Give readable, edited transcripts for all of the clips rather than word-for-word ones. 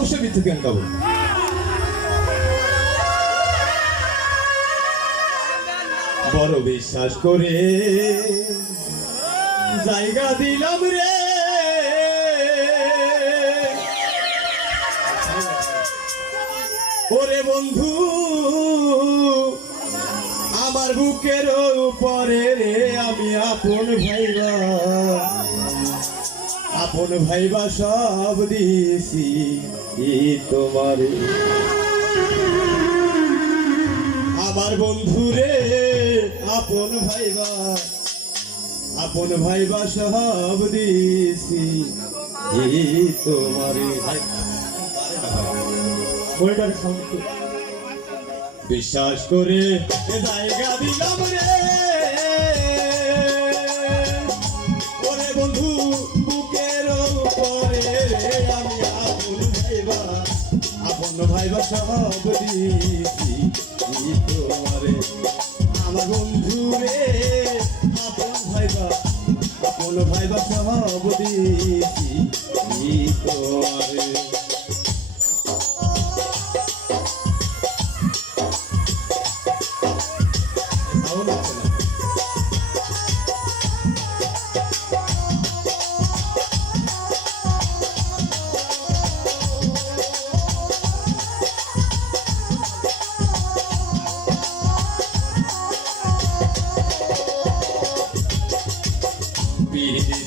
অবশ্যই মিথ্যে গান গাবো। বড় বিশ্বাস করে জায়গা দিলাম রে, ওরে বন্ধু আমার বুকের উপরে রে, আমি আপন ভাইবা সব দিয়েছি তোমারে। আমার বন্ধু রে আপন ভাইবা সব দিয়েছি তোমারে। বিশ্বাস করে জায়গা দিলাম রে, ওরে বন্ধু বুকের উপরে রে, আমি আপন ভাইবা সব দিয়েছি তোমারে। আমার বন্ধু রে আপন ভাইবা সব দিয়েছি তোমারে।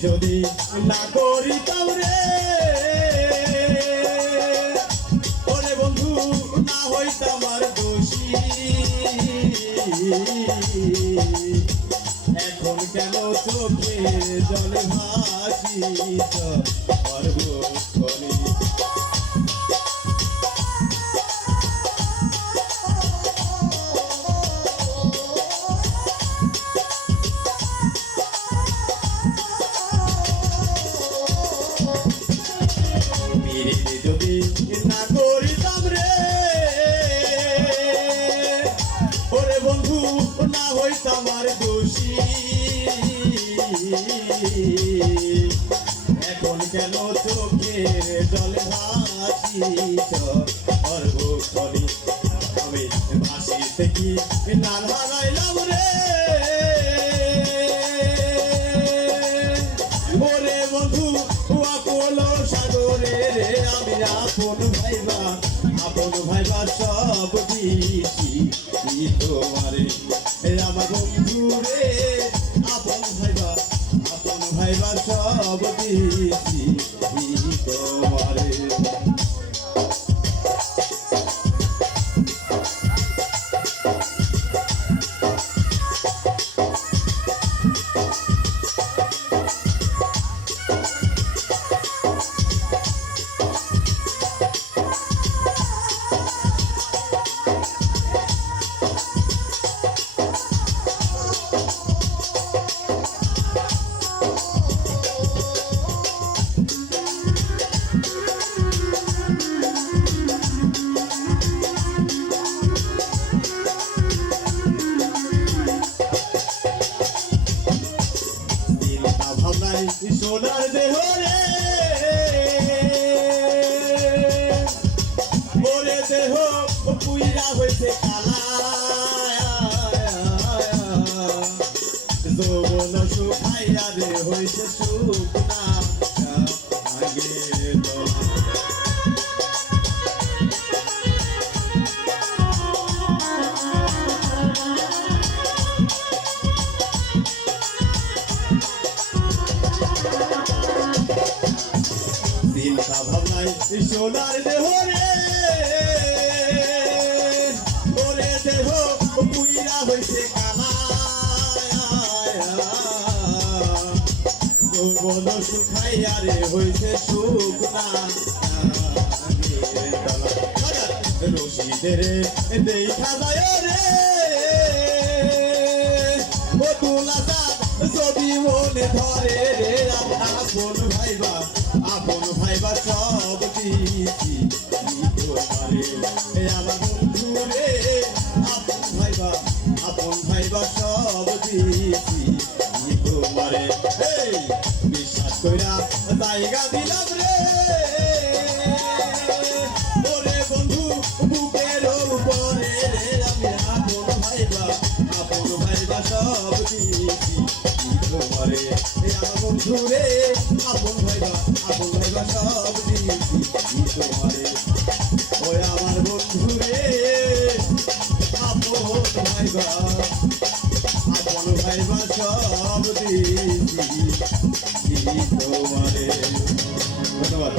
যদি না করিতাম রে, ওরে বন্ধু না হইতাম আর দোষী, এখন কেন চোখে জলে ভাসি সর্বক্ষণে। যদি না করিতাম রে, ওরে বন্ধু না হইতাম আর দোষী, এখন কেন চোখে জলে ভাসি সর্বক্ষণে। আমি ভাসিতে কি না হারাইলাম রে, ওরে বন্ধু আপন সাগরে রে, আমি আপন ভাইবা সব দিয়েছি তোমারে। আমার বন্ধু রে আপন ভাইবা সব দিয়েছি তোমারে। সোনার দেহ রে, ওরে দেহ পুইরা হইছে কালা, যৌবন শুকাইয়া রে হইছে শুকনা আগে। চিন্তা ভাবনায় সোনার দেহ রে, ওরে দেহ পুইরা হইছে কালা, যৌবন শুকাইয়া রে হইছে শুকনা। রশিদের দেখা যায় রে, ও তুলা যদি মনে ধরে রে, আপন ভাইবা সব দিয়েছি তোমারে। আমার বন্ধু রে আপন ভাইবা সব দিয়েছি তোমারে। বিশ্বাস কইরা জায়গা দিলাম রে, সব দিয়েছি তোমারে আমার বন্ধু রে আপন ভাইবা সব দিয়েছি তোমারে ওই আমার বন্ধু রে আপন ভাইবা সব দিয়েছি তোমারে ধন্যবাদ।